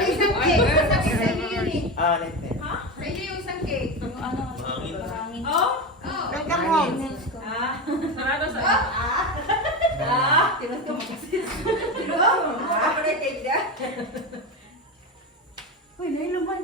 isang cake. Isang cake sa inyo yun eh. Net. Ha? Sa inyo yung isang cake. Yung ano, Mahangin. parangin. Oh? Welcome home. Sarado sa... Tinot ka mo kasi. Ako na cake niya. Uy, nailuman.